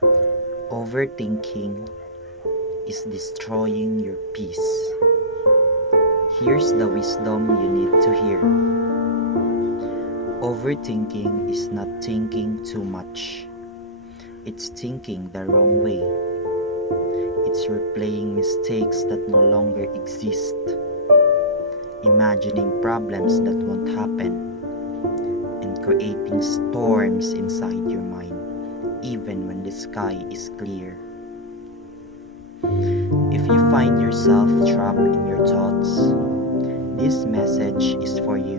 Overthinking is destroying your peace. Here's the wisdom you need to hear. Overthinking is not thinking too much. It's thinking the wrong way. It's replaying mistakes that no longer exist. Imagining problems that won't happen. And creating storms inside your mind, even when the sky is clear. If you find yourself trapped in your thoughts, this message is for you.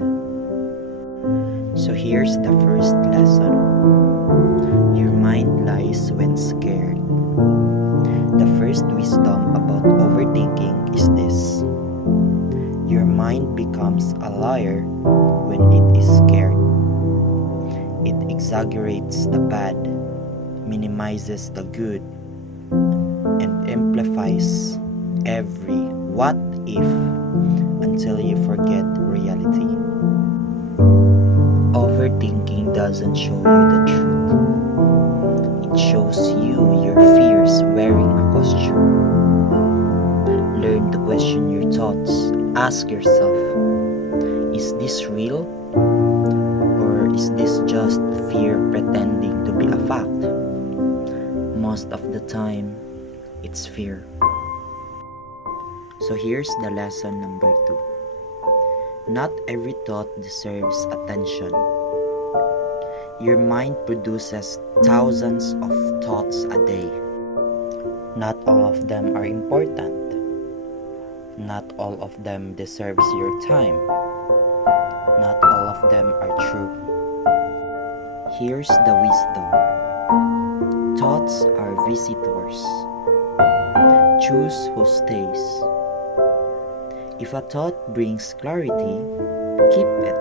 So here's the first lesson. Your mind lies when scared. The first wisdom about overthinking is this. Your mind becomes a liar when it is scared. It exaggerates the bad, minimizes the good, and amplifies every what if until you forget reality. Overthinking doesn't show you the truth. It shows you your fears wearing a costume. Learn to question your thoughts. Ask yourself, is this real? Or is this just fear pretending to be a fact? Most of the time, it's fear. So here's the lesson number 2. Not every thought deserves attention. Your mind produces thousands of thoughts a day. Not all of them are important. Not all of them deserves your time. Not all of them are true. Here's the wisdom. Thoughts are visitors. Choose who stays. If a thought brings clarity, keep it.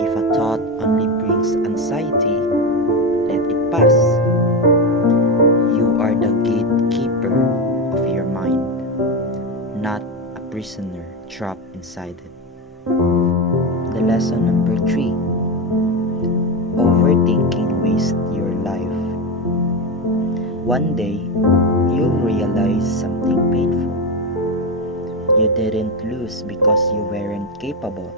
If a thought only brings anxiety, let it pass. You are the gatekeeper of your mind, not a prisoner trapped inside it. The lesson number 3. Overthinking wastes your life. One day, you'll realize something painful. You didn't lose because you weren't capable.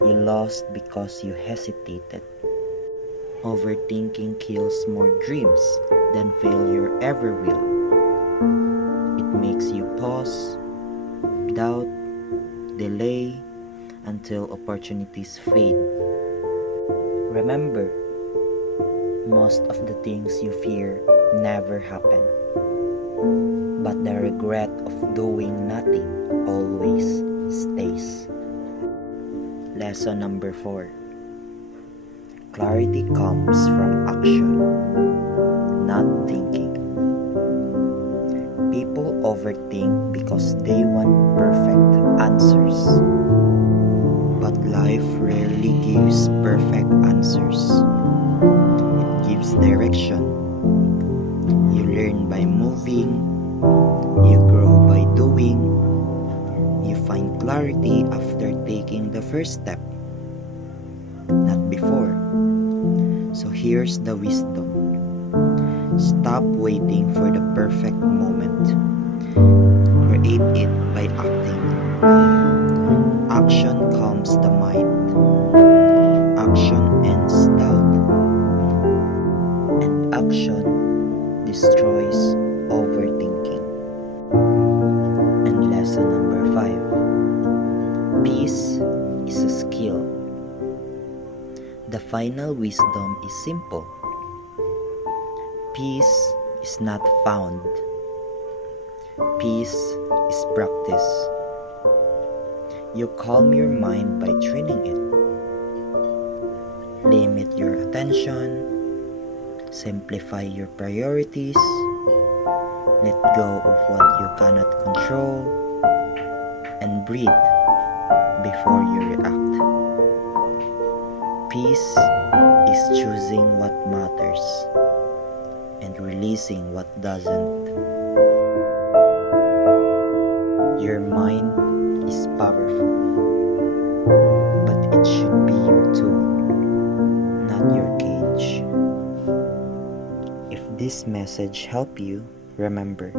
You lost because you hesitated. Overthinking kills more dreams than failure ever will. It makes you pause, doubt, delay, until opportunities fade. Remember, most of the things you fear never happen. But the regret of doing nothing always stays. Lesson number 4. Clarity comes from action, not thinking. People overthink because they want perfect answers. But life rarely gives perfect answers. It gives direction. You learn by moving. You grow by doing. You find clarity after taking the first step, not before. So here's the wisdom. Stop waiting for the perfect moment. Create it by acting. Action calms the mind. Action ends doubt. And action destroys overthinking. And lesson number 5. Peace is a skill. The final wisdom is simple. Peace is not found. Peace is practice. You calm your mind by training it. Limit your attention. Simplify your priorities. Let go of what you cannot control. And breathe before you react. Peace is choosing what matters and releasing what doesn't. Your mind is powerful, but it should be your tool, not your cage. this message help you remember,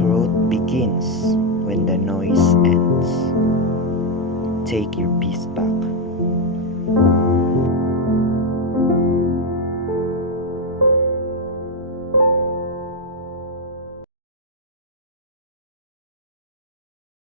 growth begins when the noise ends. Take your peace back.